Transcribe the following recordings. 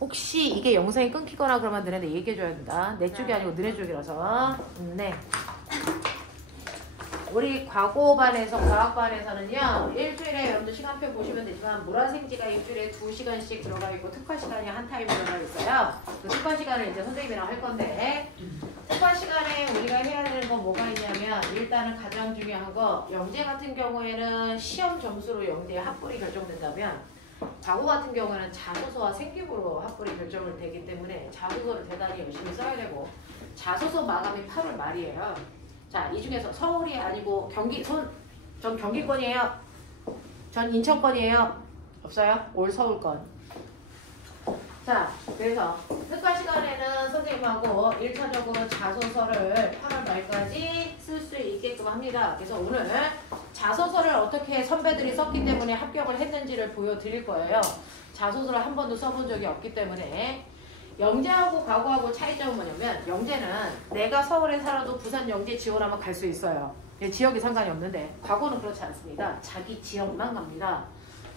혹시 이게 영상이 끊기거나 그러면 너네한테 얘기해줘야 된다. 내 쪽이 아니고 너네 쪽이라서. 네. 우리 과거반에서 과학반에서는요. 일주일에 여러분들 시간표 보시면 되지만 물화생지가 일주일에 2시간씩 들어가 있고 특화 시간이 한 타임 들어가 있어요. 그 특화 시간을 이제 선생님이랑 할 건데 특화 시간에 우리가 해야 되는 건 뭐가 있냐면 일단은 가장 중요한 거 영재 같은 경우에는 시험 점수로 영재의 합불이 결정된다면 과거 같은 경우에는 자소서와 생기부로 합불이 결정을 되기 때문에 자소서를 대단히 열심히 써야 되고 자소서 마감이 8월 말이에요. 자, 이 중에서 서울이 아니고 전 경기권이에요. 전 인천권이에요. 없어요? 올 서울권. 자, 그래서 특화 시간에는 선생님하고 1차적으로 자소서를 8월 말까지 쓸 수 있게끔 합니다. 그래서 오늘 자소서를 어떻게 선배들이 썼기 때문에 합격을 했는지를 보여드릴 거예요. 자소서를 한 번도 써본 적이 없기 때문에 영재하고 과거하고 차이점은 뭐냐면 영재는 내가 서울에 살아도 부산 영재 지원하면 갈 수 있어요. 지역이 상관이 없는데 과거는 그렇지 않습니다. 자기 지역만 갑니다.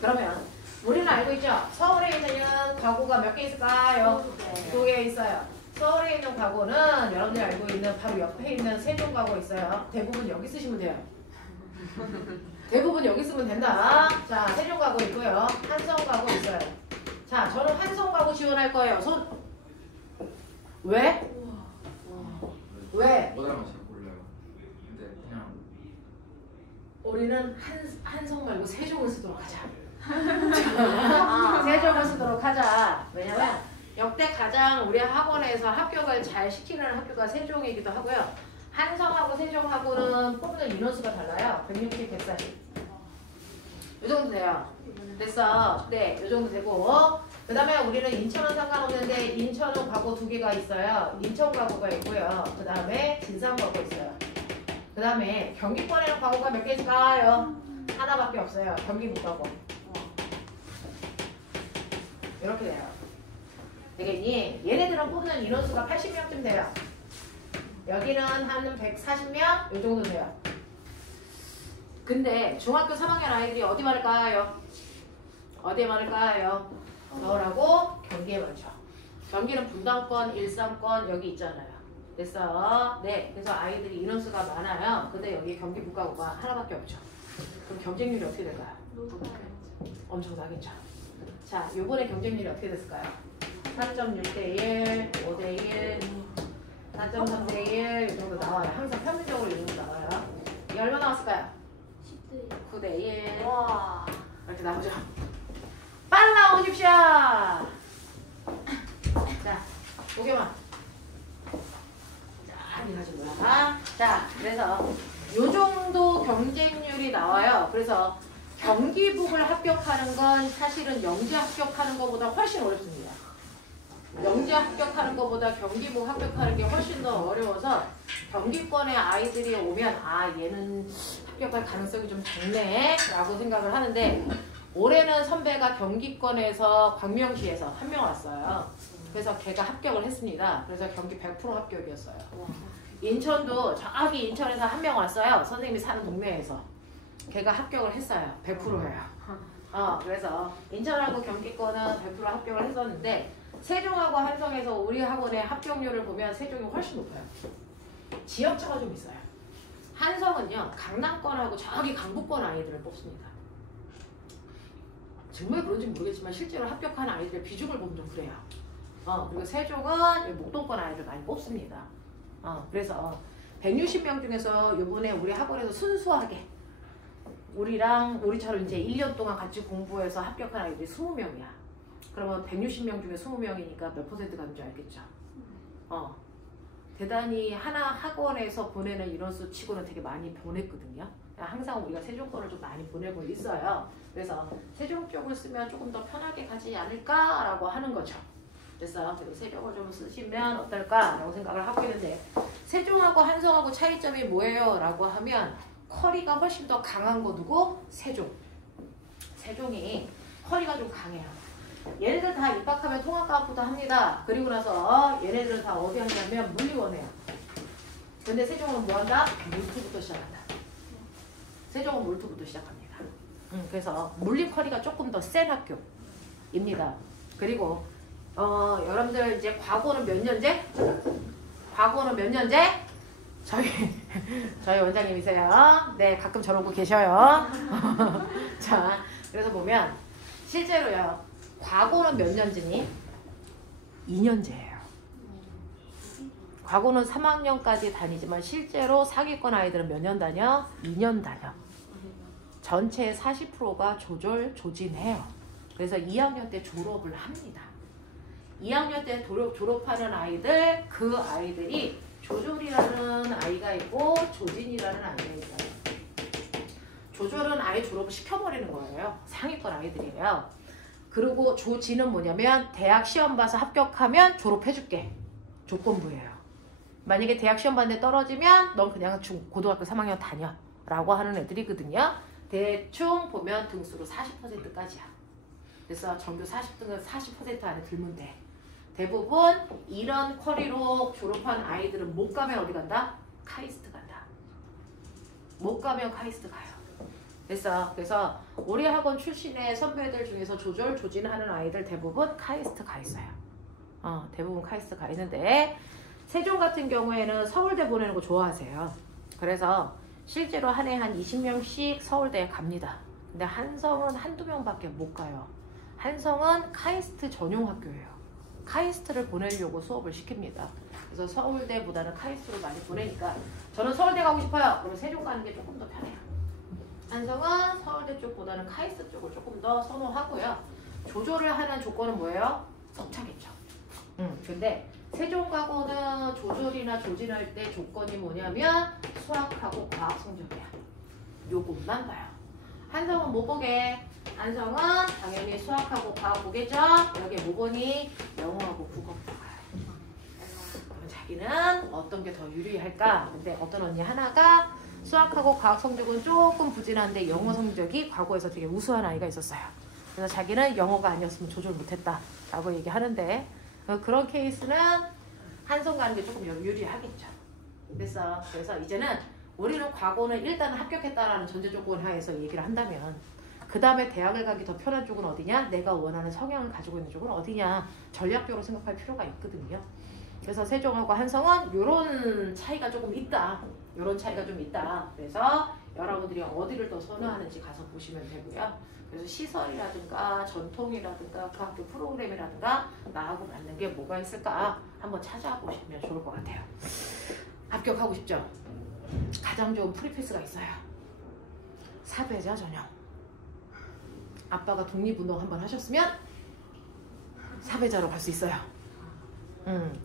그러면 우리는 알고 있죠? 서울에 있는 과거가 몇 개 있을까요? 2개 있어요. 서울에 있는 과거는 여러분들이 알고 있는 바로 옆에 있는 세종 과거 있어요. 대부분 여기 쓰시면 돼요. 대부분 여기 쓰면 된다. 자, 세종 과거 있고요. 한성 과거 있어요. 자, 저는 한성 과거 지원할 거예요. 손. 왜? 왜? 뭐라고 잘 몰라요. 근데 그냥 우리는 한성 말고 세종을 쓰도록 하자. 세종을 쓰도록 하자. 왜냐면 역대 가장 우리 학원에서 합격을 잘 시키는 학교가 세종이기도 하고요. 한성하고 세종하고는 뽑는 인원수가 달라요. 160, 140. 이 정도 돼요. 됐어. 네, 이 정도 되고. 그 다음에 우리는 인천은 상관없는데 인천은 과거 2개가 있어요. 인천 과거가 있고요. 그 다음에 진산 과거 있어요. 그 다음에 경기권에는 과거가 몇 개 있을까요? 하나밖에 없어요. 경기 북과거. 이렇게 돼요. 되겠니? 얘네들은 뽑는 인원수가 80명쯤 돼요. 여기는 한 140명? 이 정도 돼요. 근데 중학교 3학년 아이들이 어디 많을까요? 어디에 많을까요? 서울하고 경기에 많죠. 경기는 분당권, 일산권 여기 있잖아요. 됐어? 네. 그래서 아이들이 인원수가 많아요. 근데 여기 경기 북과고가 하나밖에 없죠. 그럼 경쟁률이 어떻게 될까요? 엄청나겠죠. 자, 요번에 경쟁률이 어떻게 됐을까요? 4.6대1, 5대1, 4.3대1 이 정도 나와요. 항상 평균적으로 이 정도 나와요. 이게 얼마 나왔을까요? 10대1, 9대1 와. 이렇게 나오죠. 빨라 오십시오. 자, 5개만. 자, 이 가지고 와. 자, 그래서 요 정도 경쟁률이 나와요. 그래서 경기북을 합격하는 건 사실은 영재 합격하는 것보다 훨씬 어렵습니다. 영재 합격하는 것보다 경기북 합격하는 게 훨씬 더 어려워서 경기권의 아이들이 오면 아 얘는 합격할 가능성이 좀 적네 라고 생각을 하는데 올해는 선배가 경기권에서 광명시에서 한 명 왔어요. 그래서 걔가 합격을 했습니다. 그래서 경기 100% 합격이었어요. 인천도 저기 인천에서 한 명 왔어요. 선생님이 사는 동네에서. 걔가 합격을 했어요. 100%예요. 그래서 인천하고 경기권은 100% 합격을 했었는데 세종하고 한성에서 우리 학원의 합격률을 보면 세종이 훨씬 높아요. 지역차가 좀 있어요. 한성은요. 강남권하고 저기 강북권 아이들을 뽑습니다. 정말 그런지 모르겠지만 실제로 합격하는 아이들의 비중을 보면 좀 그래요. 그리고 세종은 목동권 아이들 많이 뽑습니다. 그래서 160명 중에서 이번에 우리 학원에서 순수하게 우리처럼 이제 1년 동안 같이 공부해서 합격한 아이들이 20명이야. 그러면 160명 중에 20명이니까 몇 퍼센트 가는 줄 알겠죠? 대단히 하나 학원에서 보내는 인원수 치고는 되게 많이 보냈거든요. 항상 우리가 세종권을 좀 많이 보내고 있어요. 그래서 세종 쪽을 쓰면 조금 더 편하게 가지 않을까라고 하는 거죠. 그래서 세종을 좀 쓰시면 어떨까라고 생각을 하고 있는데 세종하고 한성하고 차이점이 뭐예요? 라고 하면 커리가 훨씬 더 강한 거 누구? 세종. 세종이 커리가 좀 강해요. 얘네들 다 입학하면 통합과학부터 합니다. 그리고 나서 얘네들은 다 어디 하냐면 물리원해요. 근데 세종은 뭐 한다? 물투부터 시작한다. 세종은 물투부터 시작합니다. 그래서 물리 커리가 조금 더 센 학교입니다. 그리고 여러분들 이제 과거는 몇 년제? 과거는 몇 년제? 저희 원장님이세요. 네, 가끔 저러고 계셔요. 자, 그래서 보면 실제로요. 과거는 몇 년제니? 2년제예요. 과거는 3학년까지 다니지만 실제로 사기권 아이들은 몇 년 다녀? 2년 다녀. 전체의 40%가 조진해요. 그래서 2학년 때 졸업을 합니다. 2학년 때 졸업하는 아이들, 그 아이들이 조졸이라는 아이가 있고 조진이라는 아이가 있어요. 조졸은 아예 졸업을 시켜버리는 거예요. 상위권 아이들이에요. 그리고 조진은 뭐냐면 대학 시험 봐서 합격하면 졸업해줄게. 조건부예요. 만약에 대학 시험 봤는데 떨어지면 넌 그냥 고등학교 3학년 다녀 라고 하는 애들이거든요. 대충 보면 등수로 40%까지야. 그래서 전교 40등은 40% 안에 들면 돼. 대부분 이런 쿼리로 졸업한 아이들은 못 가면 어디 간다? 카이스트 간다. 못 가면 카이스트 가요. 그래서 우리 학원 출신의 선배들 중에서 조진하는 아이들 대부분 카이스트 가 있어요. 대부분 카이스트 가 있는데 세종 같은 경우에는 서울대 보내는 거 좋아하세요. 그래서 실제로 한 해 한 20명씩 서울대에 갑니다. 근데 한성은 한두 명밖에 못 가요. 한성은 카이스트 전용 학교예요. 카이스트를 보내려고 수업을 시킵니다. 그래서 서울대보다는 카이스트로 많이 보내니까 저는 서울대 가고 싶어요. 그러면 세종 가는 게 조금 더 편해요. 한성은 서울대 쪽보다는 카이스트 쪽을 조금 더 선호하고요. 조조를 하는 조건은 뭐예요? 석차겠죠. 근데 세종 가고는 조졸이나 조진할 때 조건이 뭐냐면 수학하고 과학 성적이야. 요것만 봐요. 한성은 뭐 보게? 한성은 당연히 수학하고 과학 보겠죠? 여기 뭐 보니? 영어하고 국어 봐요. 그럼 자기는 어떤 게 더 유리할까? 근데 어떤 언니 하나가 수학하고 과학 성적은 조금 부진한데 영어 성적이 과거에서 되게 우수한 아이가 있었어요. 그래서 자기는 영어가 아니었으면 조절 못했다 라고 얘기하는데 그런 케이스는 한성 가는 게 조금 유리하겠죠. 그래서 이제는 우리는 과거는 일단 합격했다라는 전제 조건 하에서 얘기를 한다면 그 다음에 대학을 가기 더 편한 쪽은 어디냐? 내가 원하는 성향을 가지고 있는 쪽은 어디냐? 전략적으로 생각할 필요가 있거든요. 그래서 세종하고 한성은 이런 차이가 조금 있다. 이런 차이가 좀 있다. 그래서 여러분들이 어디를 더 선호하는지 가서 보시면 되고요. 그래서 시설이라든가 전통이라든가 그 학교 프로그램이라든가 나하고 맞는 게 뭐가 있을까 한번 찾아보시면 좋을 것 같아요. 합격하고 싶죠? 가장 좋은 프리패스가 있어요. 사배자 전형. 아빠가 독립운동 한번 하셨으면 사배자로 갈 수 있어요.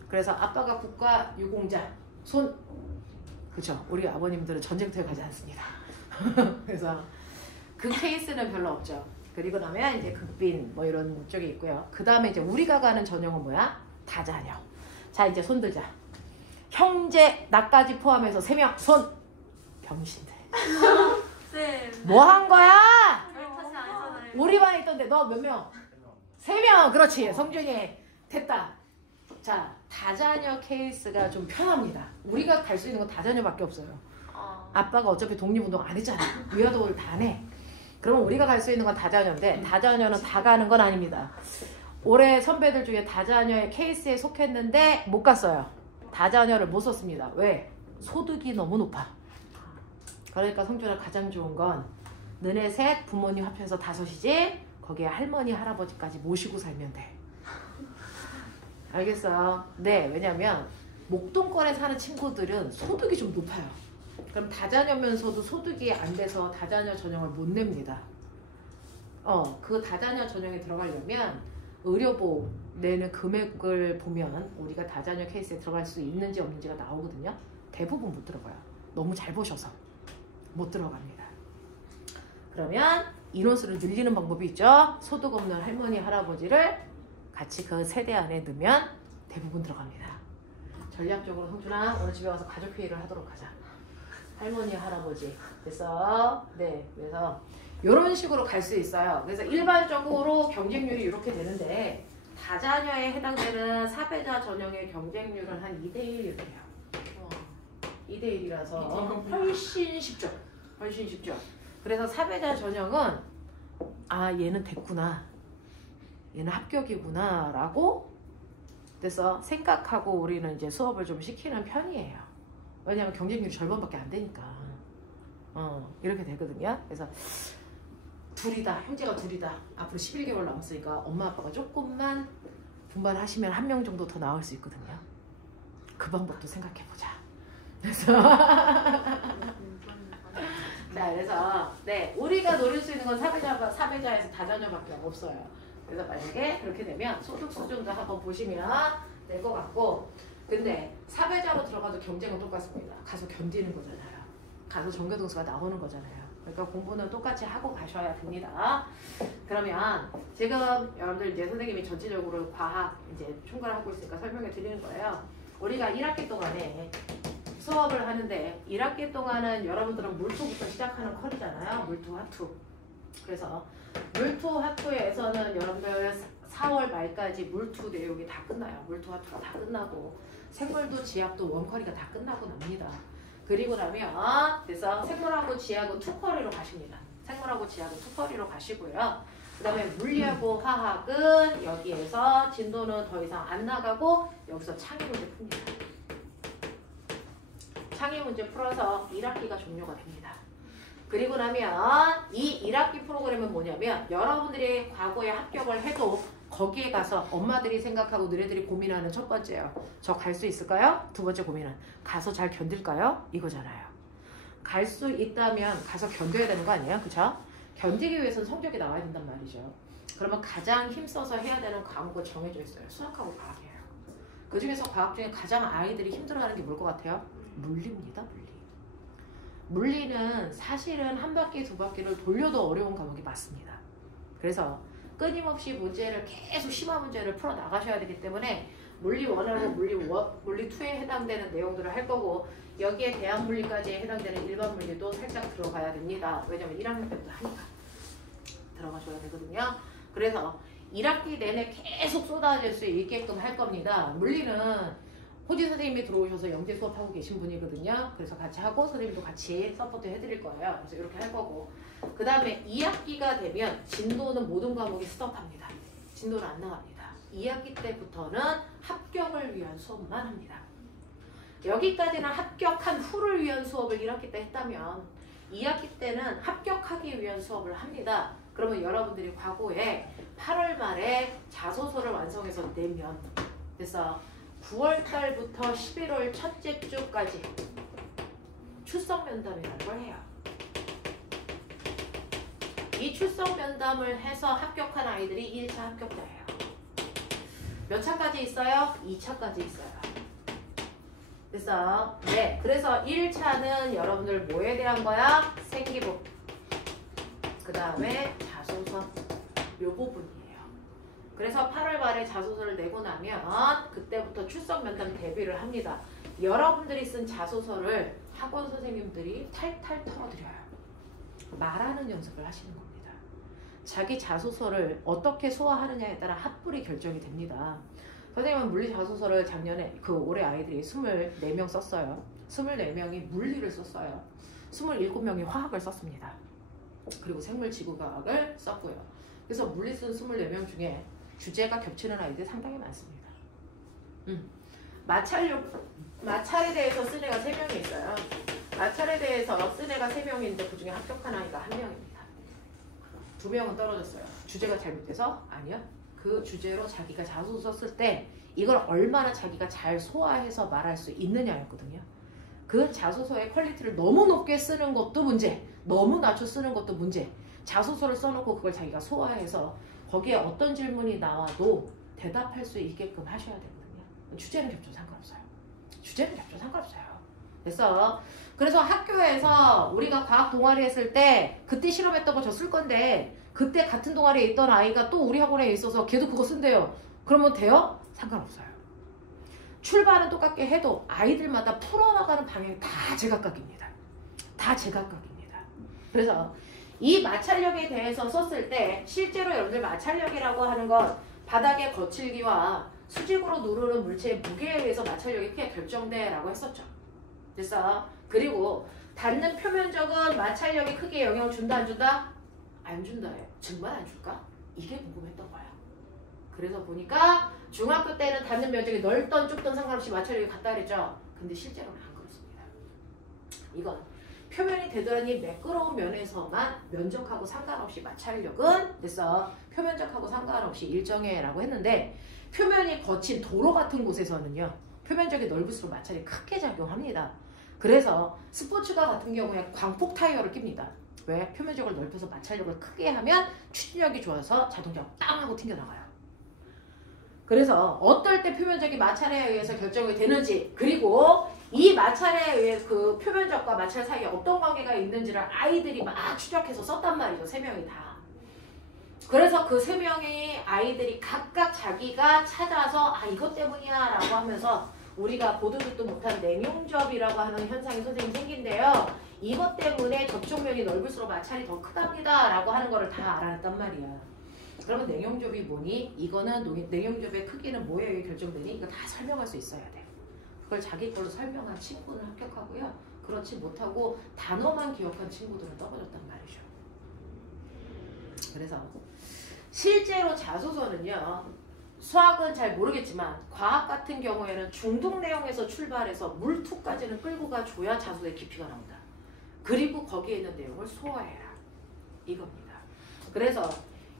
그래서 아빠가 국가 유공자 손 그죠? 우리 아버님들은 전쟁터에 가지 않습니다. 그래서 그 케이스는 별로 없죠. 그리고 나면 이제 극빈 뭐 이런 쪽이 있고요. 그 다음에 이제 우리가 가는 전형은 뭐야? 다자녀. 자 이제 손 들자. 형제 나까지 포함해서 3명 손. 병신들. 네. 뭐 한 거야? 저희 탓이 아니잖아요. 우리 반에 있던데 너 몇 명? 3명. 그렇지. 성준이 됐다. 자 다자녀 케이스가 좀 편합니다. 우리가 갈 수 있는 건 다자녀밖에 없어요. 아빠가 어차피 독립운동 안 했잖아. 위아더를 다 내. 그러면 우리가 갈 수 있는 건 다자녀인데 다자녀는 다 가는 건 아닙니다. 올해 선배들 중에 다자녀의 케이스에 속했는데 못 갔어요. 다자녀를 못 썼습니다. 왜? 소득이 너무 높아. 그러니까 성준아 가장 좋은 건 너네 셋 부모님 합해서 5이지 거기에 할머니 할아버지까지 모시고 살면 돼. 알겠어? 네, 왜냐면 목동권에 사는 친구들은 소득이 좀 높아요. 그럼 다자녀면서도 소득이 안 돼서 다자녀 전형을 못 냅니다. 그 다자녀 전형에 들어가려면 의료보험 내는 금액을 보면 우리가 다자녀 케이스에 들어갈 수 있는지 없는지가 나오거든요. 대부분 못 들어가요. 너무 잘 보셔서 못 들어갑니다. 그러면 인원수를 늘리는 방법이 있죠. 소득 없는 할머니 할아버지를 같이 그 세대 안에 넣으면 대부분 들어갑니다. 전략적으로 성준아 오늘 집에 와서 가족회의를 하도록 하자. 할머니 할아버지 그래서 이런 식으로 갈 수 있어요. 그래서 일반적으로 경쟁률이 이렇게 되는데 다자녀에 해당되는 사배자 전형의 경쟁률은 한 2대1이래요. 2대1이라서 훨씬 쉽죠. 훨씬 쉽죠. 그래서 사배자 전형은 아 얘는 됐구나. 얘는 합격이구나 라고 그래서 생각하고 우리는 이제 수업을 좀 시키는 편이에요. 왜냐하면 경쟁률이 절반밖에 안 되니까. 이렇게 되거든요. 그래서 둘이다, 형제가 둘이다. 앞으로 11개월 남았으니까 엄마 아빠가 조금만 분발하시면 한 명 정도 더 나올 수 있거든요. 그 방법도 생각해보자. 그래서 자, 그래서 네, 우리가 노릴 수 있는 건 사배자에서 다자녀밖에 없어요. 그래서 만약에 그렇게 되면 소득 수준도 한번 보시면 될 것 같고, 근데 사배자로 들어가도 경쟁은 똑같습니다. 가서 견디는 거잖아요. 가서 전교등수가 나오는 거잖아요. 그러니까 공부는 똑같이 하고 가셔야 됩니다. 그러면 지금 여러분들 이제 선생님이 전체적으로 과학 이제 총괄하고 있으니까 설명해 드리는 거예요. 우리가 1학기 동안에 수업을 하는데 1학기 동안은 여러분들은 물투부터 시작하는 컬이잖아요. 물투, 화투. 그래서 물투, 화투에서는 여러분들 4월 말까지 물투 내용이 다 끝나요. 물투, 화투가 다 끝나고 생물도 지압도 원컬이가 다 끝나고 납니다. 그리고 나면 그래서 생물하고 지하고 투컬이로 가십니다. 생물하고 지하고 투컬이로 가시고요. 그 다음에 물리하고 화학은 여기에서 진도는 더 이상 안 나가고 여기서 창의 문제 풉니다. 창의 문제 풀어서 1학기가 종료가 됩니다. 그리고 나면 이 1학기 프로그램은 뭐냐면 여러분들이 과거에 합격을 해도 거기에 가서 엄마들이 생각하고 너네들이 고민하는 첫 번째요. 저 갈 수 있을까요? 두 번째 고민은 가서 잘 견딜까요? 이거잖아요. 갈 수 있다면 가서 견뎌야 되는 거 아니에요? 그쵸? 견디기 위해서는 성적이 나와야 된단 말이죠. 그러면 가장 힘써서 해야 되는 과목은 정해져 있어요. 수학하고 과학이에요. 그 중에서 과학 중에 가장 아이들이 힘들어하는 게 뭘 것 같아요? 물리입니다. 물리는 사실은 한 바퀴 두 바퀴를 돌려도 어려운 과목이 맞습니다. 그래서 끊임없이 문제를 계속 심화 문제를 풀어 나가셔야 되기 때문에 물리 1하고 물리 2에 해당되는 내용들을 할 거고 여기에 대학 물리까지 해당되는 일반 물리도 살짝 들어가야 됩니다. 왜냐면 1학년 때부터 하니까 들어가셔야 되거든요. 그래서 1학기 내내 계속 쏟아질 수 있게끔 할 겁니다. 물리는 호진 선생님이 들어오셔서 영재 수업하고 계신 분이거든요. 그래서 같이 하고 선생님도 같이 서포트 해드릴 거예요. 그래서 이렇게 할 거고 그 다음에 2학기가 되면 진도는 모든 과목이 스톱합니다. 진도는 안 나갑니다. 2학기 때부터는 합격을 위한 수업만 합니다. 여기까지는 합격한 후를 위한 수업을 1학기 때 했다면 2학기 때는 합격하기 위한 수업을 합니다. 그러면 여러분들이 과거에 8월 말에 자소서를 완성해서 내면 그래서 9월 달부터 11월 첫째 주까지 출석 면담이라는 걸 해요. 이 출석 면담을 해서 합격한 아이들이 1차 합격자예요. 몇 차까지 있어요? 2차까지 있어요. 그래서 1차는 여러분들 뭐에 대한 거야? 생기부. 그 다음에 자소서. 요 부분이에요. 그래서 8월 말에 자소서를 내고 나면 그때부터 출석 면담 대비를 합니다. 여러분들이 쓴 자소서를 학원 선생님들이 탈탈 털어드려요. 말하는 연습을 하시는 겁니다. 자기 자소서를 어떻게 소화하느냐에 따라 합불이 결정이 됩니다. 선생님은 물리 자소서를 작년에 올해 아이들이 24명 썼어요. 24명이 물리를 썼어요. 27명이 화학을 썼습니다. 그리고 생물지구과학을 썼고요. 그래서 물리 쓴 24명 중에 주제가 겹치는 아이들이 상당히 많습니다. 마찰에 대해서 쓴 애가 3명이 있어요. 마찰에 대해서 쓴 애가 3명인데 그 중에 합격한 아이가 1명입니다. 2명은 떨어졌어요. 주제가 잘못돼서? 아니요. 그 주제로 자기가 자소서 썼을 때 이걸 얼마나 자기가 잘 소화해서 말할 수 있느냐였거든요. 그 자소서의 퀄리티를 너무 높게 쓰는 것도 문제, 너무 낮춰 쓰는 것도 문제. 자소서를 써놓고 그걸 자기가 소화해서 거기에 어떤 질문이 나와도 대답할 수 있게끔 하셔야 되거든요. 주제는 겹쳐 상관없어요. 주제는 겹쳐 상관없어요. 그래서 학교에서 우리가 과학 동아리 했을 때 그때 실험했던 거 저 쓸 건데 그때 같은 동아리에 있던 아이가 또 우리 학원에 있어서 걔도 그거 쓴대요. 그러면 돼요? 상관없어요. 출발은 똑같게 해도 아이들마다 풀어나가는 방향이 다 제각각입니다. 다 제각각입니다. 그래서 이 마찰력에 대해서 썼을 때 실제로 여러분들 마찰력이라고 하는 건 바닥의 거칠기와 수직으로 누르는 물체의 무게에 의해서 마찰력이 크게 결정돼 라고 했었죠. 그리고 닿는 표면적은 마찰력이 크게 영향을 준다 안 준다? 안 준다예요. 정말 안 줄까? 이게 궁금했던 거예요. 그래서 보니까 중학교 때는 닿는 면적이 넓던 좁던 상관없이 마찰력이 같다 그랬죠. 근데 실제로는 안 그렇습니다. 이건 표면이 되돌아니 매끄러운 면에서만 면적하고 상관없이 마찰력은 그래서 표면적하고 상관없이 일정해라고 했는데 표면이 거친 도로 같은 곳에서는요. 표면적이 넓을수록 마찰이 크게 작용합니다. 그래서 스포츠카 같은 경우에 광폭 타이어를 낍니다. 왜? 표면적을 넓혀서 마찰력을 크게 하면 추진력이 좋아서 자동차가 땅 하고 튕겨나가요. 그래서 어떨 때 표면적이 마찰에 의해서 결정이 되는지 그리고 이 마찰에 의해 그 표면적과 마찰 사이에 어떤 관계가 있는지를 아이들이 막 추적해서 썼단 말이죠. 3명이 다. 그래서 그 3명의 아이들이 각각 자기가 찾아서 아 이것 때문이야 라고 하면서 우리가 보도 듣도 못한 냉용접이라고 하는 현상이 선생님 생긴데요. 이것 때문에 접촉면이 넓을수록 마찰이 더 크답니다 라고 하는 거를 다 알아냈단 말이야. 그러면 냉용접이 뭐니? 이거는 냉용접의 크기는 뭐에 의해 결정되니? 이거 다 설명할 수 있어야 돼. 그걸 자기 걸로 설명한 친구는 합격하고요. 그렇지 못하고 단어만 기억한 친구들은 떨어졌단 말이죠. 그래서 실제로 자소서는요. 수학은 잘 모르겠지만 과학 같은 경우에는 중등 내용에서 출발해서 물투까지는 끌고 가줘야 자소서의 깊이가 나온다. 그리고 거기에 있는 내용을 소화해라. 이겁니다. 그래서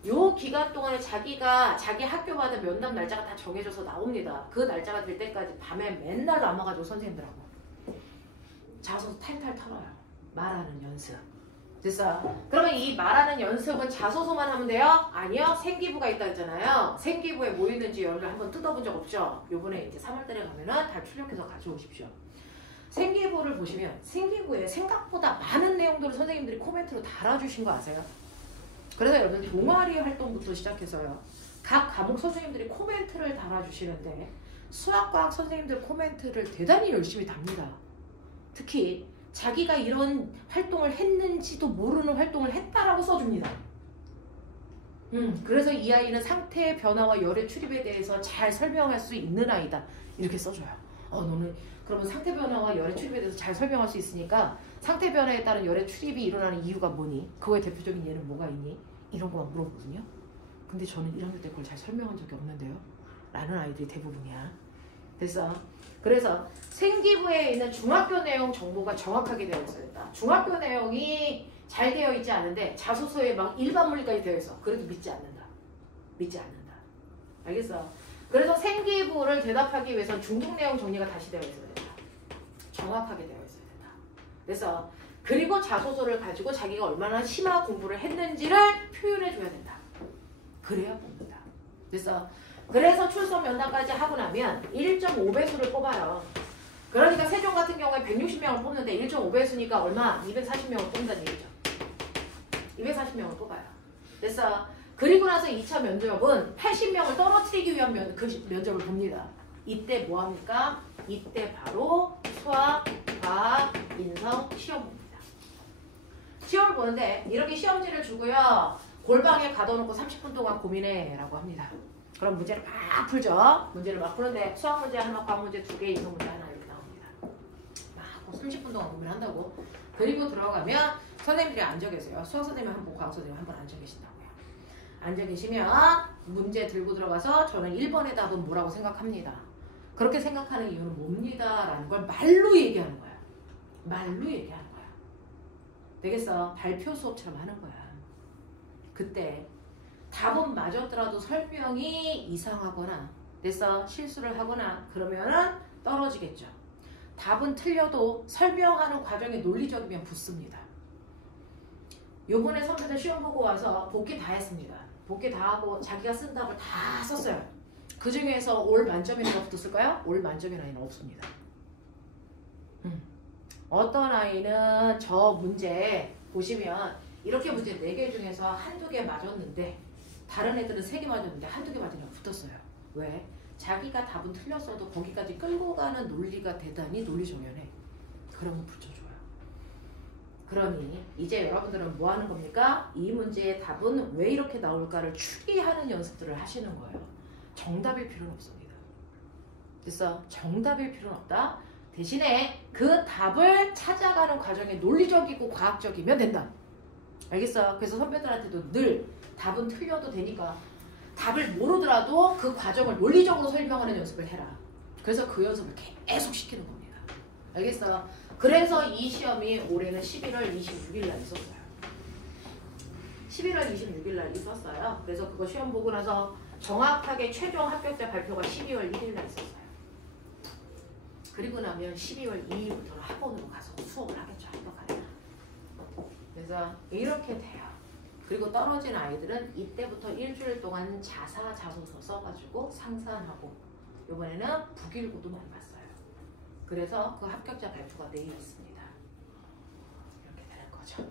요 기간 동안에 자기가 자기 학교마다 면담 날짜가 다 정해져서 나옵니다. 그 날짜가 될 때까지 밤에 맨날 남아가지고 선생님들하고 자소서 탈탈 털어요. 말하는 연습. 됐어. 그러면 이 말하는 연습은 자소서만 하면 돼요? 아니요. 생기부가 있다 했잖아요. 생기부에 뭐 있는지 여러분 한번 뜯어본 적 없죠? 요번에 이제 3월달에 가면은 다 출력해서 가져오십시오. 생기부를 보시면 생기부에 생각보다 많은 내용들을 선생님들이 코멘트로 달아주신 거 아세요? 그래서 여러분 동아리 활동부터 시작해서요. 각 과목 선생님들이 코멘트를 달아주시는데 수학과학 선생님들 코멘트를 대단히 열심히 답니다. 특히 자기가 이런 활동을 했는지도 모르는 활동을 했다라고 써줍니다. 그래서 이 아이는 상태 변화와 열의 출입에 대해서 잘 설명할 수 있는 아이다. 이렇게 써줘요. 너는 그러면 상태 변화와 열의 출입에 대해서 잘 설명할 수 있으니까 상태 변화에 따른 열의 출입이 일어나는 이유가 뭐니? 그거의 대표적인 예는 뭐가 있니? 이런 거만 물어보거든요. 근데 저는 1학년 때 그걸 잘 설명한 적이 없는데요. 라는 아이들이 대부분이야. 그래서 생기부에 있는 중학교 내용 정보가 정확하게 되어 있어야 된다. 중학교 내용이 잘 되어 있지 않은데 자소서에 막 일반 물리까지 되어 있어. 그래도 믿지 않는다. 알겠어? 그래서 생기부를 대답하기 위해서는 중등 내용 정리가 다시 되어 있어야 된다. 정확하게 되어 있어야 된다. 그래서 그리고 자소서를 가지고 자기가 얼마나 심화 공부를 했는지를 표현해 줘야 된다. 그래야 뽑는다. 그래서 출석 면담까지 하고 나면 1.5배수를 뽑아요. 그러니까 세종 같은 경우에 160명을 뽑는데 1.5배수니까 얼마? 240명을 뽑는다는 얘기죠. 240명을 뽑아요. 그리고 나서 2차 면접은 80명을 떨어뜨리기 위한 면접을 봅니다. 이때 뭐합니까? 이때 바로 수학, 과학, 인성, 시험 봅니다. 시험을 보는데 이렇게 시험지를 주고요. 골방에 가둬놓고 30분 동안 고민해 라고 합니다. 그럼 문제를 막 풀죠. 문제를 막 푸는데 수학 문제 하나, 과학 문제 2개, 인성 문제 하나 이렇게 나옵니다. 막 30분 동안 고민한다고. 그리고 들어가면 선생님들이 앉아 계세요. 수학 선생님 한 분, 과학 선생님 한 분 앉아 계신다고요. 앉아 계시면 문제 들고 들어가서 저는 1번의 답은 뭐라고 생각합니다. 그렇게 생각하는 이유는 뭡니다. 라는 걸 말로 얘기하는 거야. 되겠어? 발표 수업처럼 하는 거야. 그때 답은 맞았더라도 설명이 이상하거나 실수를 하거나 그러면은 떨어지겠죠. 답은 틀려도 설명하는 과정이 논리적이면 붙습니다. 요번에 선배들 시험 보고 와서 복귀 다 했습니다. 복귀 다 하고 자기가 쓴 답을 다 썼어요. 그 중에서 올 만점이나 붙었을까요? 올 만점이나 아이는 없습니다. 어떤 아이는 저 문제 보시면 이렇게 문제 4개 중에서 한두 개 맞았는데 다른 애들은 3개 맞았는데 한두 개 맞으면 붙었어요. 왜? 자기가 답은 틀렸어도 거기까지 끌고 가는 논리가 대단히 논리정연해. 그러면 붙여줘요. 그러니 이제 여러분들은 뭐 하는 겁니까? 이 문제의 답은 왜 이렇게 나올까를 추리하는 연습들을 하시는 거예요. 정답일 필요는 없습니다. 정답일 필요는 없다. 대신에 그 답을 찾아가는 과정이 논리적이고 과학적이면 된다. 알겠어요? 그래서 선배들한테도 늘 답은 틀려도 되니까 답을 모르더라도 그 과정을 논리적으로 설명하는 연습을 해라. 그래서 그 연습을 계속 시키는 겁니다. 알겠어? 그래서 이 시험이 올해는 11월 26일 날 있었어요. 11월 26일 날 있었어요. 그래서 그거 시험 보고 나서 정확하게 최종 합격자 발표가 12월 1일 날 있었어요. 그리고 나면 12월 2일부터는 학원으로 가서 수업을 하겠죠. 합격하려면. 그래서 이렇게 돼요. 그리고 떨어진 아이들은 이때부터 일주일 동안 자소서 써가지고 상산하고 이번에는 북일고도 많이 봤어요. 그래서 그 합격자 발표가 내일 있습니다. 이렇게 되는 거죠.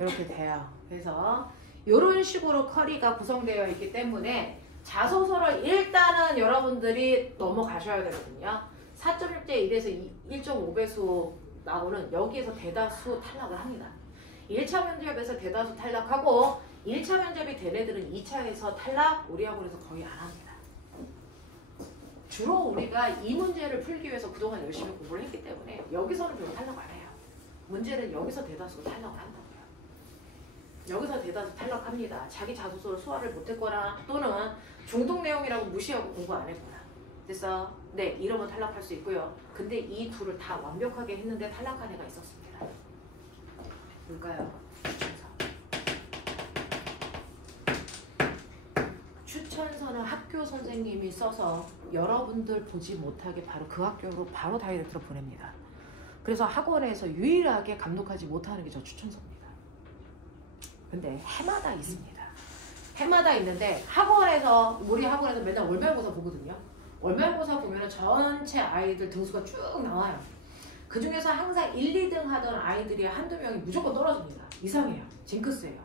이렇게 돼요. 그래서 이런 식으로 커리가 구성되어 있기 때문에 자소서를 일단은 여러분들이 넘어가셔야 되거든요. 4.6대 1에서 1.5배수 나오는 여기에서 대다수 탈락을 합니다. 1차 면접에서 대다수 탈락하고 1차 면접이 된 애들은 2차에서 탈락, 우리 학원에서 거의 안 합니다. 주로 우리가 이 문제를 풀기 위해서 그동안 열심히 공부를 했기 때문에 여기서는 별로 탈락 안 해요. 문제는 여기서 대다수 탈락을 한다고요. 여기서 대다수 탈락합니다. 자기 자소서를 소화를 못했거나 또는 중독 내용이라고 무시하고 공부 안 했거나. 그래서 네, 이러면 탈락할 수 있고요. 근데 이 둘을 다 완벽하게 했는데 탈락한 애가 있었습니다. 뭘까요? 추천서는 학교 선생님이 써서 여러분들 보지 못하게 바로 그 학교로 바로 다이렉트로 보냅니다. 그래서 학원에서 유일하게 감독하지 못하는 게 저 추천서입니다. 근데 해마다 있습니다. 해마다 있는데 학원에서 우리 학원에서 맨날 월말고사 보거든요. 월말고사 보면은 전체 아이들 등수가 쭉 나와요. 그 중에서 항상 1, 2등 하던 아이들이 한두 명이 무조건 떨어집니다. 이상해요. 징크스예요.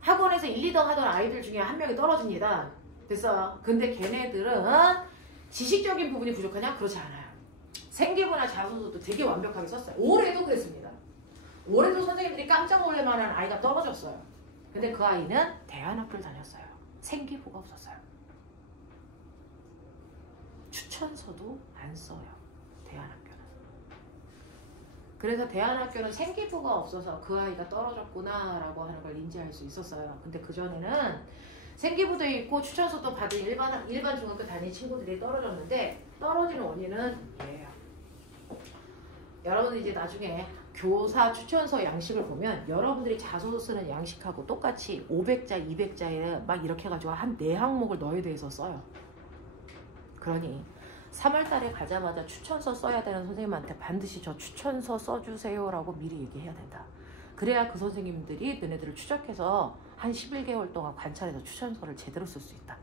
학원에서 1, 2등 하던 아이들 중에 한 명이 떨어집니다. 그래서 근데 걔네들은 지식적인 부분이 부족하냐? 그렇지 않아요. 생기부나 자소서도 되게 완벽하게 썼어요. 올해도 그랬습니다. 올해도 선생님들이 깜짝 놀랄 만한 아이가 떨어졌어요. 근데 그 아이는 대안학교를 다녔어요. 생기부가 없었어요. 추천서도 안 써요. 대안학교는. 그래서 대안학교는 생기부가 없어서 그 아이가 떨어졌구나 라고 하는 걸 인지할 수 있었어요. 근데 그전에는 생기부도 있고 추천서도 받은 일반 중학교 다닌 친구들이 떨어졌는데 떨어지는 원인은 얘예요. 여러분들 이제 나중에 교사 추천서 양식을 보면 여러분들이 자소서 쓰는 양식하고 똑같이 500자, 200자에 막 이렇게 해가지고 한 4항목을 너에 대해서 써요. 그러니 3월달에 가자마자 추천서 써야 되는 선생님한테 반드시 저 추천서 써주세요 라고 미리 얘기해야 된다. 그래야 그 선생님들이 너네들을 추적해서 한 11개월 동안 관찰해서 추천서를 제대로 쓸 수 있다.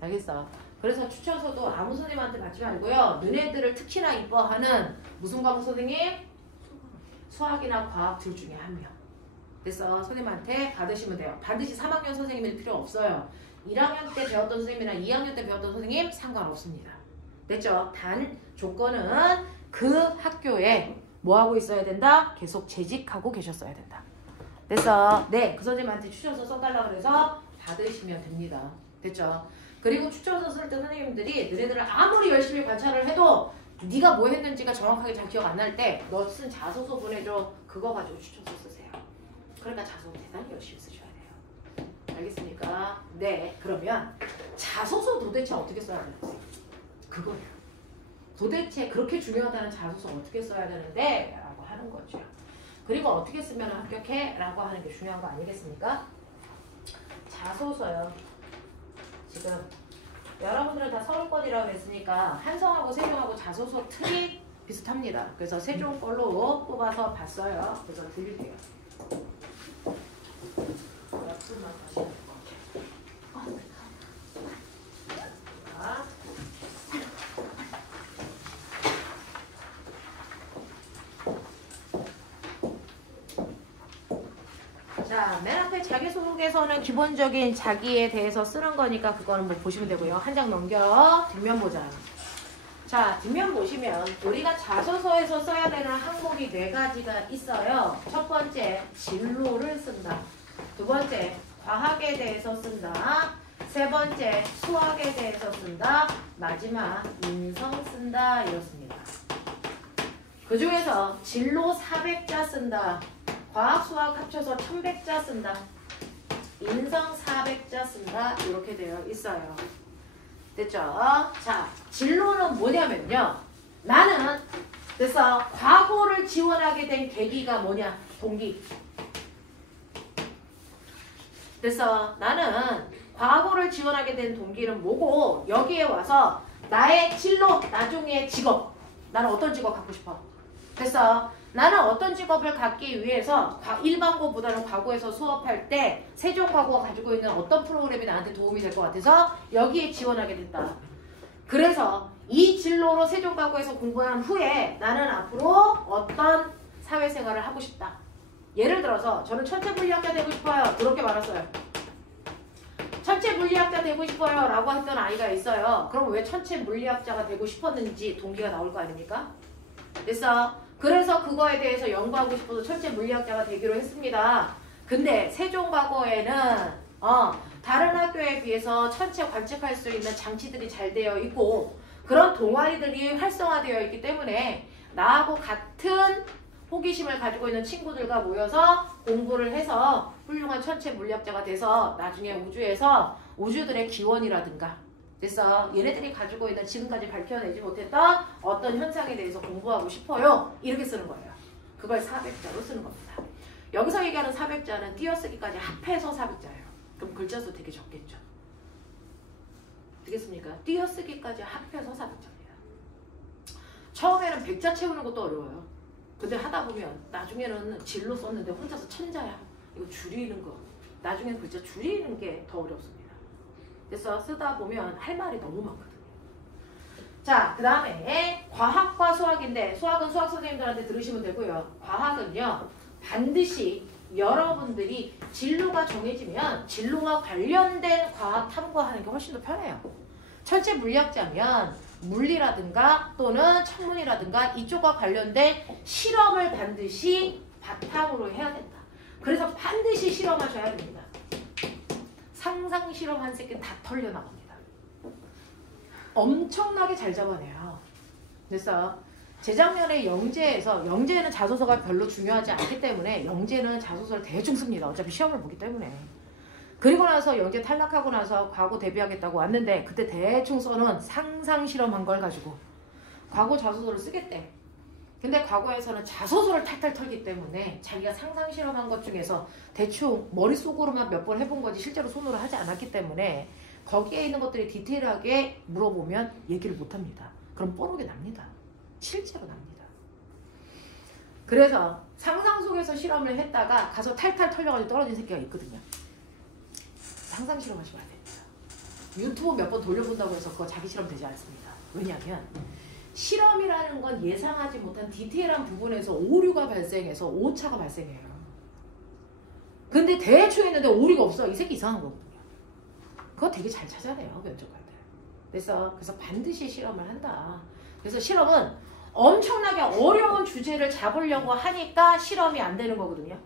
알겠어? 그래서 추천서도 아무 선생님한테 받지 말고요. 너네들을 특히나 이뻐하는 무슨 과목 선생님? 수학이나 과학 둘 중에 한 명. 그래서 선생님한테 받으시면 돼요. 반드시 3학년 선생님일 필요 없어요. 1학년 때 배웠던 선생님이나 2학년 때 배웠던 선생님 상관없습니다. 됐죠? 단 조건은 그 학교에 뭐 하고 있어야 된다? 계속 재직하고 계셨어야 된다. 그래서 네, 그 선생님한테 추천서 써달라 그래서 받으시면 됩니다. 됐죠? 그리고 추천서 쓸 때 선생님들이 너네들을 아무리 열심히 관찰을 해도 네가 뭐 했는지가 정확하게 잘 기억 안 날 때 너 쓴 자소서 보내줘. 그거 가지고 추천서 쓰세요. 그러니까 자소서 대단히 열심히 쓰셔야 돼요. 알겠습니까? 네, 그러면 자소서 도대체 어떻게 써야 되는지 그거예요. 도대체 그렇게 중요하다는 자소서 어떻게 써야 되는데? 라고 하는 거죠. 그리고 어떻게 쓰면 합격해? 라고 하는 게 중요한 거 아니겠습니까? 자소서요. 지금 여러분들은 다 서울권이라고 했으니까 한성하고 세종하고 자소서 틀이 비슷합니다. 그래서 세종 걸로 뽑아서 봤어요. 그래서 드릴게요. 약수만 다시 할 것 같아요. 자, 맨 앞에 자기소개서는 기본적인 자기에 대해서 쓰는 거니까 그거는 뭐 보시면 되고요. 한 장 넘겨. 뒷면 보자. 자, 뒷면 보시면 우리가 자소서에서 써야 되는 항목이 4가지가 있어요. 첫 번째, 진로를 쓴다. 두 번째, 과학에 대해서 쓴다. 세 번째, 수학에 대해서 쓴다. 마지막, 인성 쓴다. 이렇습니다. 그 중에서 진로 400자 쓴다. 과학, 수학 합쳐서 1100자 쓴다. 인성 400자 쓴다 이렇게 되어 있어요. 됐죠? 자, 진로는 뭐냐면요. 나는 그래서 과거를 지원하게 된 계기가 뭐냐? 동기. 그래서 나는 과거를 지원하게 된 동기는 뭐고 여기에 와서 나의 진로, 나중에 직업. 나는 어떤 직업 갖고 싶어? 그래서 나는 어떤 직업을 갖기 위해서 일반고보다는 과거에서 수업할 때 세종과고가 가지고 있는 어떤 프로그램이 나한테 도움이 될 것 같아서 여기에 지원하게 됐다. 그래서 이 진로로 세종과고에서 공부한 후에 나는 앞으로 어떤 사회생활을 하고 싶다. 예를 들어서 저는 천체물리학자 되고 싶어요. 그렇게 말했어요. 천체물리학자 되고 싶어요 라고 했던 아이가 있어요. 그럼 왜 천체물리학자가 되고 싶었는지 동기가 나올 거 아닙니까? 그래서 그거에 대해서 연구하고 싶어서 천체물리학자가 되기로 했습니다. 근데 세종과고에는 다른 학교에 비해서 천체 관측할 수 있는 장치들이 잘 되어 있고 그런 동아리들이 활성화되어 있기 때문에 나하고 같은 호기심을 가지고 있는 친구들과 모여서 공부를 해서 훌륭한 천체 물리학자가 돼서 나중에 우주에서 우주들의 기원이라든가 그래서 얘네들이 가지고 있는 지금까지 밝혀내지 못했던 어떤 현상에 대해서 공부하고 싶어요. 이렇게 쓰는 거예요. 그걸 400자로 쓰는 겁니다. 여기서 얘기하는 400자는 띄어쓰기까지 합해서 400자예요. 그럼 글자 수 되게 적겠죠. 되겠습니까? 띄어쓰기까지 합해서 400자입니다. 처음에는 100자 채우는 것도 어려워요. 근데 하다 보면 나중에는 진로 썼는데 혼자서 천자야. 이거 줄이는 거. 나중엔 글자 줄이는 게 더 어렵습니다. 그래서 쓰다 보면 할 말이 너무 많거든요. 자, 그 다음에 과학과 수학인데 수학은 수학 선생님들한테 들으시면 되고요. 과학은요. 반드시 여러분들이 진로가 정해지면 진로와 관련된 과학 탐구하는 게 훨씬 더 편해요. 천체 물리학자면 물리라든가 또는 천문이라든가 이쪽과 관련된 실험을 반드시 바탕으로 해야 된다. 그래서 반드시 실험하셔야 됩니다. 상상 실험한 새끼는 다 털려나갑니다. 엄청나게 잘 잡아내요. 그래서 재작년에 영재에는 자소서가 별로 중요하지 않기 때문에 영재는 자소서를 대충 씁니다. 어차피 시험을 보기 때문에. 그리고 나서 영재 탈락하고 나서 과거 데뷔하겠다고 왔는데 그때 대충 써놓은 상상 실험한 걸 가지고 과거 자소서를 쓰겠대. 근데 과거에서는 자소서를 탈탈 털기 때문에 자기가 상상 실험한 것 중에서 대충 머릿속으로만 몇 번 해본 거지 실제로 손으로 하지 않았기 때문에 거기에 있는 것들이 디테일하게 물어보면 얘기를 못합니다. 그럼 뽀록이 납니다. 실제로 납니다. 그래서 상상 속에서 실험을 했다가 가서 탈탈 털려가지고 떨어진 새끼가 있거든요. 상상 실험하시면 안 됩니다. 유튜브 몇 번 돌려본다고 해서 그거 자기 실험 되지 않습니다. 왜냐하면 실험이라는 건 예상하지 못한 디테일한 부분에서 오류가 발생해서 오차가 발생해요. 근데 대충 했는데 오류가 없어. 이 새끼 이상한 거거든요. 그거 되게 잘 찾아내요. 면접할 때. 그래서 반드시 실험을 한다. 그래서 실험은 엄청나게 어려운 주제를 잡으려고 하니까 실험이 안 되는 거거든요.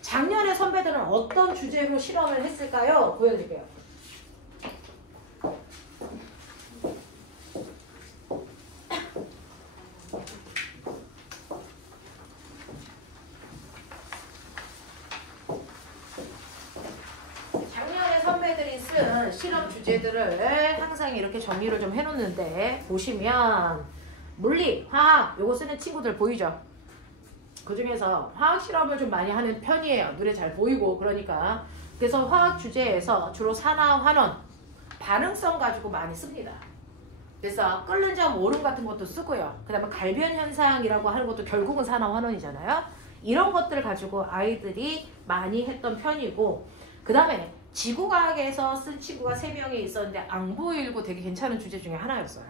작년에 선배들은 어떤 주제로 실험을 했을까요? 보여드릴게요. 작년에 선배들이 쓴 실험 주제들을 항상 이렇게 정리를 좀 해놓는데 보시면 물리, 화학 요거 쓰는 친구들 보이죠? 그 중에서 화학 실험을 좀 많이 하는 편이에요. 눈에 잘 보이고 그러니까. 그래서 화학 주제에서 주로 산화, 환원, 반응성 가지고 많이 씁니다. 그래서 끓는 점 오름 같은 것도 쓰고요. 그 다음에 갈변 현상이라고 하는 것도 결국은 산화, 환원이잖아요. 이런 것들을 가지고 아이들이 많이 했던 편이고 그 다음에 지구과학에서 쓴 친구가 3명이 있었는데 앙부일구 되게 괜찮은 주제 중에 하나였어요.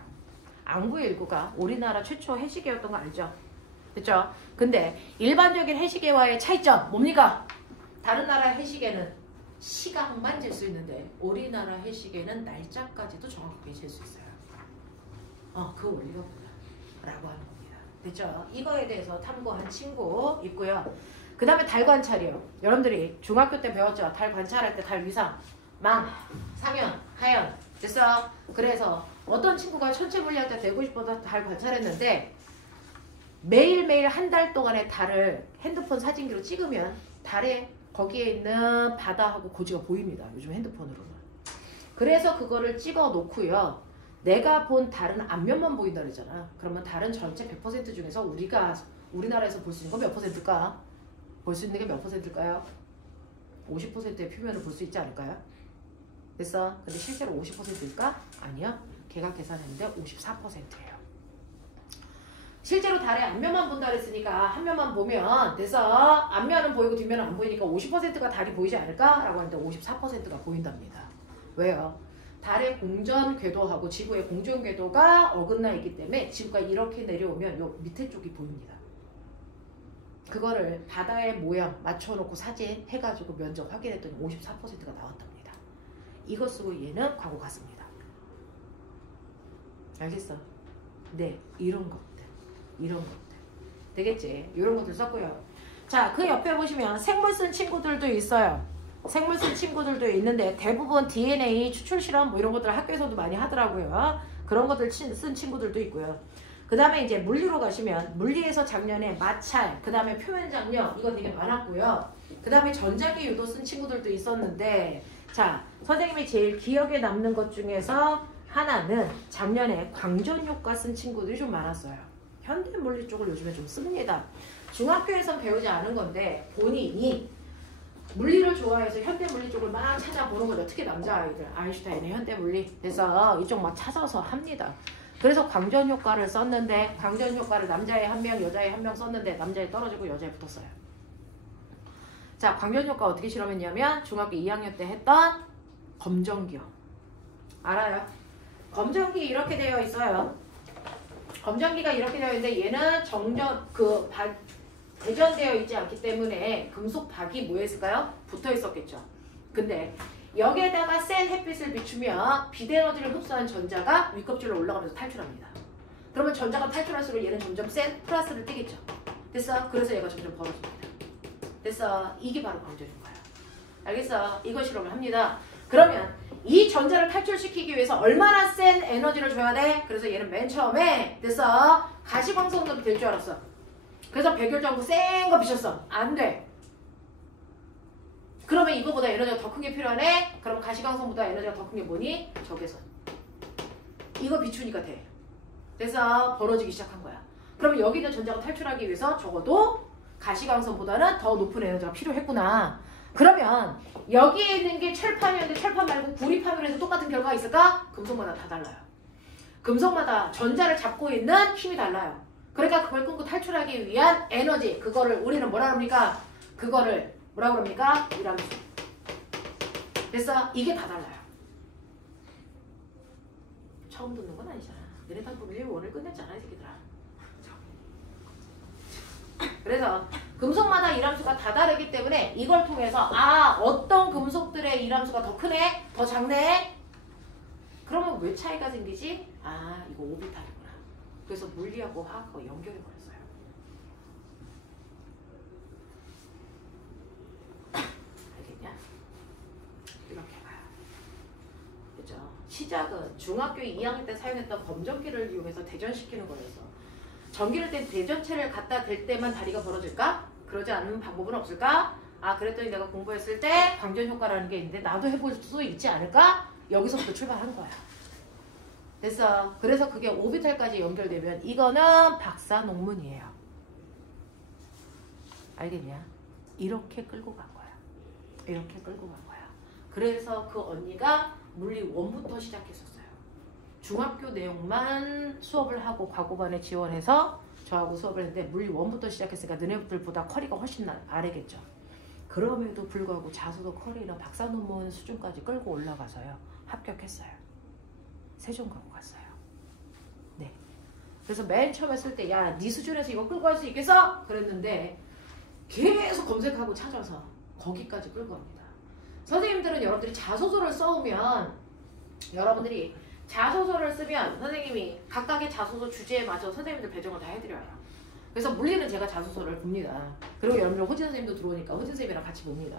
앙부일구가 우리나라 최초 해시계였던 거 알죠? 그렇죠? 근데 일반적인 해시계와의 차이점 뭡니까? 다른 나라 해시계는 시간만 잴 수 있는데 우리나라 해시계는 날짜까지도 정확하게 잴 수 있어요. 그 원리가 뭐야? 라고 하는 겁니다. 됐죠? 이거에 대해서 탐구한 친구 있고요. 그 다음에 달 관찰이요. 여러분들이 중학교 때 배웠죠? 달 관찰할 때 달 위상, 망, 상현, 하현. 됐어? 그래서 어떤 친구가 천체물리학자 되고 싶어서 달 관찰했는데 매일매일 한 달 동안의 달을 핸드폰 사진기로 찍으면 달에 거기에 있는 바다하고 고지가 보입니다. 요즘 핸드폰으로는. 그래서 그거를 찍어 놓고요. 내가 본 달은 앞면만 보인다 그랬잖아. 그러면 달은 전체 100% 중에서 우리나라에서 볼 수 있는 건 몇 퍼센트일까? 볼 수 있는 게 몇 퍼센트일까요? 50%의 표면을 볼 수 있지 않을까요? 됐어? 근데 실제로 50%일까? 아니요. 걔가 계산했는데 54%예요. 실제로 달의 앞면만 본다 그랬으니까 한 면만 보면 돼서 앞면은 보이고 뒷면은 안 보이니까 50%가 달이 보이지 않을까? 라고 하는데 54%가 보인답니다. 왜요? 달의 공전 궤도하고 지구의 공전 궤도가 어긋나 있기 때문에 지구가 이렇게 내려오면 요 밑에 쪽이 보입니다. 그거를 바다의 모양 맞춰놓고 사진 해가지고 면적 확인했더니 54%가 나왔답니다. 이거 쓰고 얘는 과거 같습니다. 알겠어? 네, 이런 것들. 되겠지? 이런 것들 썼고요. 자, 그 옆에 보시면 생물 쓴 친구들도 있어요. 생물 쓴 친구들도 있는데 대부분 DNA 추출 실험 뭐 이런 것들 학교에서도 많이 하더라고요. 그런 것들 쓴 친구들도 있고요. 그 다음에 이제 물리로 가시면 물리에서 작년에 마찰, 그 다음에 표면 장력 이거 되게 많았고요. 그 다음에 전자기 유도 쓴 친구들도 있었는데 자, 선생님이 제일 기억에 남는 것 중에서 하나는 작년에 광전 효과 쓴 친구들이 좀 많았어요. 현대 물리 쪽을 요즘에 좀 씁니다. 중학교에선 배우지 않은 건데 본인이 물리를 좋아해서 현대 물리 쪽을 막 찾아보는 거죠. 특히 남자아이들. 아인슈타인의 현대 물리. 그래서 이쪽 막 찾아서 합니다. 그래서 광전 효과를 썼는데 광전 효과를 남자애 한 명, 여자애 한 명 썼는데 남자애 떨어지고 여자애 붙었어요. 자, 광전 효과 어떻게 실험했냐면 중학교 2학년 때 했던 검정기요. 알아요? 검정기 이렇게 되어 있어요. 검정기가 이렇게 되어 있는데 얘는 대전되어 있지 않기 때문에 금속 박이 뭐 했을까요? 붙어 있었겠죠. 근데 여기에다가 센 햇빛을 비추면 빛에너지를 흡수한 전자가 윗껍질로 올라가면서 탈출합니다. 그러면 전자가 탈출할수록 얘는 점점 센 플러스를 띄겠죠. 됐어? 그래서 얘가 점점 벌어집니다. 됐어? 이게 바로 광전 효과예요. 알겠어? 이거 실험을 합니다. 그러면 이 전자를 탈출시키기 위해서 얼마나 센 에너지를 줘야 돼? 그래서 얘는 맨 처음에 됐어? 가시광선으로 될 줄 알았어. 그래서 백열전구 센 거 비쳤어. 안 돼. 그러면 이거보다 에너지가 더 큰 게 필요하네? 그럼 가시광선보다 에너지가 더 큰 게 뭐니? 적외선. 이거 비추니까 돼. 그래서 벌어지기 시작한 거야. 그러면 여기 있는 전자가 탈출하기 위해서 적어도 가시광선보다는 더 높은 에너지가 필요했구나. 그러면 여기에 있는 게 철판이었는데 철판 말고 구리판으로 해서 똑같은 결과가 있을까? 금속마다 다 달라요. 금속마다 전자를 잡고 있는 힘이 달라요. 그러니까 그걸 끊고 탈출하기 위한 에너지, 그거를 우리는 뭐라 그럽니까? 그거를 뭐라 그럽니까? 이람수. 됐어? 이게 다 달라요. 처음 듣는 건 아니잖아. 너네 다 1, 1을 끝냈잖아, 이 새끼들아. 그래서 금속마다 이람수가 다 다르기 때문에 이걸 통해서 어떤 금속들의 이람수가 더 크네? 더 작네? 그러면 왜 차이가 생기지? 이거 오비탈이구나. 그래서 물리하고 화학하고 연결해 버렸어요. 알겠냐? 이렇게 봐요. 그죠? 시작은 중학교 2학년 때 사용했던 검정기를 이용해서 대전시키는 거여서 전기를 땐 대전체를 갖다 댈 때만 다리가 벌어질까? 그러지 않는 방법은 없을까? 그랬더니 내가 공부했을 때 광전 효과라는 게 있는데 나도 해볼 수 있지 않을까? 여기서부터 출발한 거야. 됐어. 그래서 그게 오비탈까지 연결되면 이거는 박사 논문이에요. 알겠냐? 이렇게 끌고 간 거야. 이렇게 끌고 간 거야. 그래서 그 언니가 물리 1부터 시작했었어요. 중학교 내용만 수업을 하고 과고반에 지원해서 저하고 수업을 했는데 물리 1부터 시작했으니까 너네들보다 커리가 훨씬 아래겠죠. 그럼에도 불구하고 자소서 커리나 박사 논문 수준까지 끌고 올라가서요. 합격했어요. 세종가고 갔어요. 네. 그래서 맨 처음 했을 때 네 수준에서 이거 끌고 갈 수 있겠어? 그랬는데 계속 검색하고 찾아서 거기까지 끌고 갑니다. 선생님들은 여러분들이 자소서를 써오면 여러분들이 자소서를 쓰면 선생님이 각각의 자소서 주제에 맞춰서 선생님들 배정을 다 해드려요. 그래서 물리는 제가 자소서를 봅니다. 그리고 여러분들 호진 선생님도 들어오니까 호진 선생님이랑 같이 봅니다.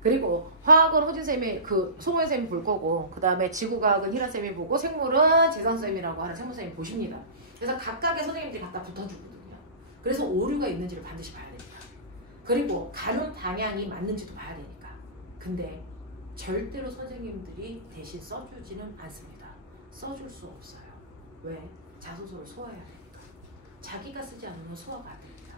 그리고 화학은 호진 선생님이 송호 선생님이 볼 거고 그 다음에 지구과학은 희라 선생님이 보고 생물은 재상 선생님이라고 하는 생물 선생님이 보십니다. 그래서 각각의 선생님들이 갖다 붙어주거든요. 그래서 오류가 있는지를 반드시 봐야 됩니다. 그리고 가는 방향이 맞는지도 봐야 되니까. 근데 절대로 선생님들이 대신 써주지는 않습니다. 써줄 수 없어요. 왜? 자소서를 소화해야 되니까. 자기가 쓰지 않으면 소화가 안 됩니다.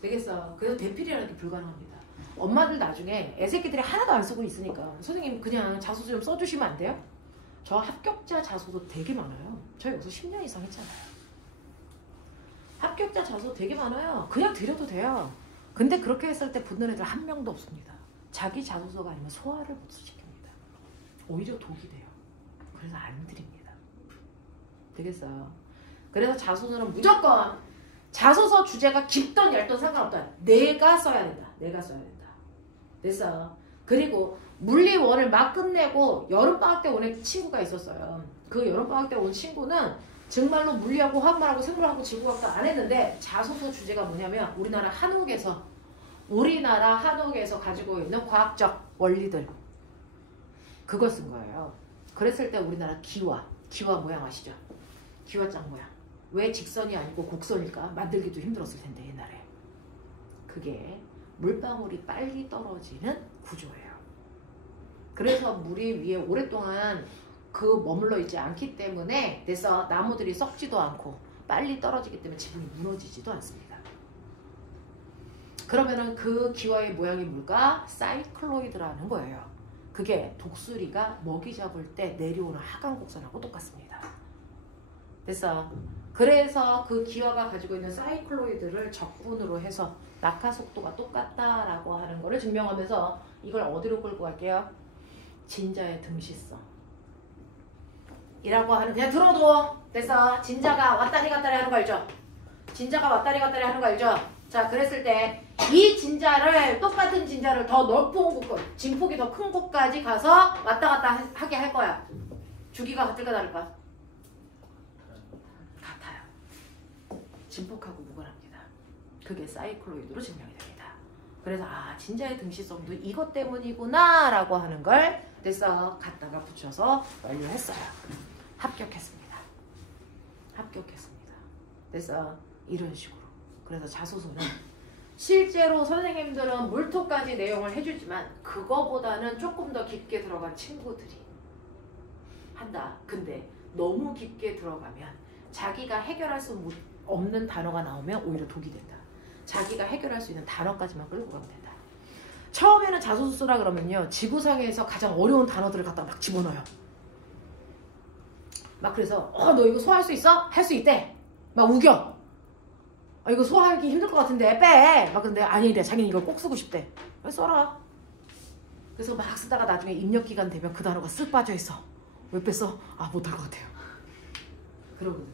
되겠어? 그래서 대필이라는 게 불가능합니다. 엄마들 나중에 애새끼들이 하나도 안 쓰고 있으니까 선생님 그냥 자소서 좀 써주시면 안 돼요? 저 합격자 자소서 되게 많아요. 저 여기서 10년 이상 했잖아요. 합격자 자소서 되게 많아요. 그냥 드려도 돼요. 근데 그렇게 했을 때 붙는 애들 한 명도 없습니다. 자기 자소서가 아니면 소화를 못 시킵니다. 오히려 독이 돼요. 그래서 안 드립니다. 되겠어요? 그래서 자소서는 무조건 자소서 주제가 깊던 얇던 상관없다. 내가 써야 된다. 내가 써야 된다. 됐어. 그리고 물리원을 막 끝내고 여름방학 때 온 친구가 있었어요. 그 여름방학 때 온 친구는 정말로 물리하고 화학만하고 생물하고 지구과학도 안 했는데 자소서 주제가 뭐냐면 우리나라 한옥에서 가지고 있는 과학적 원리들 그거 쓴 거예요. 그랬을 때 우리나라 기와 모양 아시죠? 기와장 모양. 왜 직선이 아니고 곡선일까? 만들기도 힘들었을 텐데 옛날에. 그게 물방울이 빨리 떨어지는 구조예요. 그래서 물이 위에 오랫동안 머물러 있지 않기 때문에 그래서 나무들이 썩지도 않고 빨리 떨어지기 때문에 지붕이 무너지지도 않습니다. 그러면은 그 기와의 모양이 뭘까? 사이클로이드라는 거예요. 그게 독수리가 먹이 잡을 때 내려오는 하강 곡선하고 똑같습니다. 그래서 그 기와가 가지고 있는 사이클로이드를 적분으로 해서 낙하 속도가 똑같다라고 하는 거를 증명하면서 이걸 어디로 끌고 갈게요? 진자의 등시성 이라고 하는 그냥 들어도 됐어. 진자가 왔다리 갔다리 하는 거 알죠? 진자가 왔다리 갔다리 하는 거 알죠? 자 그랬을 때 이 진자를 똑같은 진자를 더 넓은 곳 진폭이 더 큰 곳까지 가서 왔다 갔다 하게 할 거야. 주기가 같을까 다를까? 같아요. 진폭하고 무관합니다. 그게 사이클로이드로 증명이 됩니다. 그래서 진자의 등시성도 이것 때문이구나 라고 하는 걸 됐어. 갖다가 붙여서 완료했어요. 합격했습니다. 그래서 이런 식으로. 그래서 자소서는 실제로 선생님들은 물토까지 내용을 해주지만 그거보다는 조금 더 깊게 들어간 친구들이 한다. 근데 너무 깊게 들어가면 자기가 해결할 수 없는 단어가 나오면 오히려 독이 된다. 자기가 해결할 수 있는 단어까지만 끌고 가면 된다. 처음에는 자소서 쓰라 그러면요. 지구상에서 가장 어려운 단어들을 갖다 막 집어넣어요. 막 그래서 너 이거 소화할 수 있어? 할 수 있대. 막 우겨. 이거 소화하기 힘들 것 같은데 빼. 막 근데 아니래. 자기는 이걸 꼭 쓰고 싶대. 왜 써라. 그래서 막 쓰다가 나중에 입력기간 되면 그 단어가 쓱 빠져있어. 왜 뺐어? 못할 것 같아요. 그러거든요.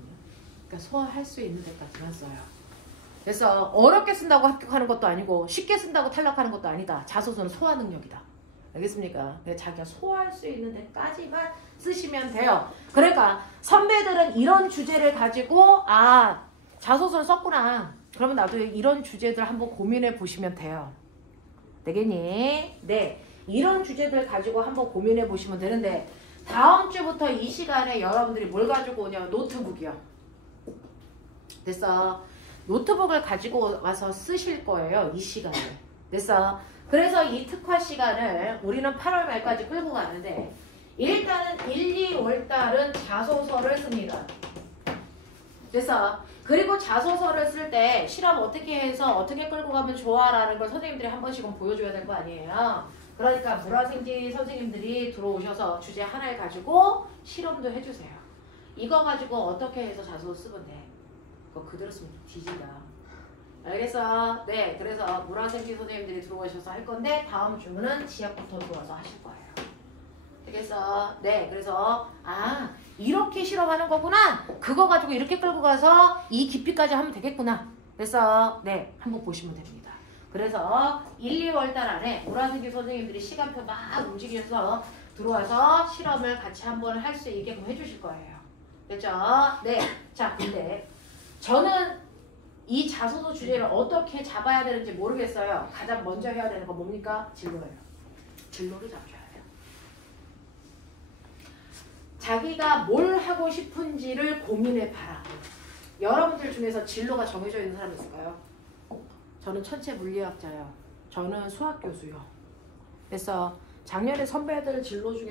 그러니까 소화할 수 있는 데까지만 써요. 그래서 어렵게 쓴다고 합격하는 것도 아니고 쉽게 쓴다고 탈락하는 것도 아니다. 자소서는 소화 능력이다. 알겠습니까? 자기가 소화할 수 있는 데까지만 쓰시면 돼요. 그러니까 선배들은 이런 주제를 가지고 자소서를 썼구나. 그러면 나도 이런 주제들 한번 고민해 보시면 돼요. 되겠니? 네. 이런 주제들 가지고 한번 고민해 보시면 되는데 다음 주부터 이 시간에 여러분들이 뭘 가지고 오냐? 노트북이요. 됐어. 노트북을 가지고 와서 쓰실 거예요. 이 시간에. 됐어. 그래서 이 특화 시간을 우리는 8월 말까지 끌고 가는데 일단은 1, 2월 달은 자소서를 씁니다. 됐어. 그리고 자소서를 쓸 때 실험 어떻게 해서 어떻게 끌고 가면 좋아라는 걸 선생님들이 한 번씩은 보여줘야 될 거 아니에요. 그러니까 물화생지 선생님들이 들어오셔서 주제 하나를 가지고 실험도 해주세요. 이거 가지고 어떻게 해서 자소서 쓰면 돼. 그거 그대로 쓰면 뒤진다. 알겠어? 네, 그래서 물화생지 선생님들이 들어오셔서 할 건데 다음 주문은 지역부터 들어와서 하실 거예요. 알겠어? 네, 그래서 이렇게 실험하는 거구나. 그거 가지고 이렇게 끌고 가서 이 깊이까지 하면 되겠구나. 그래서 네, 한번 보시면 됩니다. 그래서 1, 2월 달 안에 물화생지 선생님들이 시간표 막 움직여서 들어와서 실험을 같이 한번 할 수 있게끔 해주실 거예요. 됐죠? 네. 자, 근데 저는 이 자소서 주제를 어떻게 잡아야 되는지 모르겠어요. 가장 먼저 해야 되는 거 뭡니까? 진로예요. 진로를 잡으셔야 돼요. 자기가 뭘 하고 싶은지를 고민해봐라. 여러분들 중에서 진로가 정해져 있는 사람이 있을까요? 저는 천체 물리학자요. 저는 수학 교수요. 그래서 작년에 선배들 진로 중에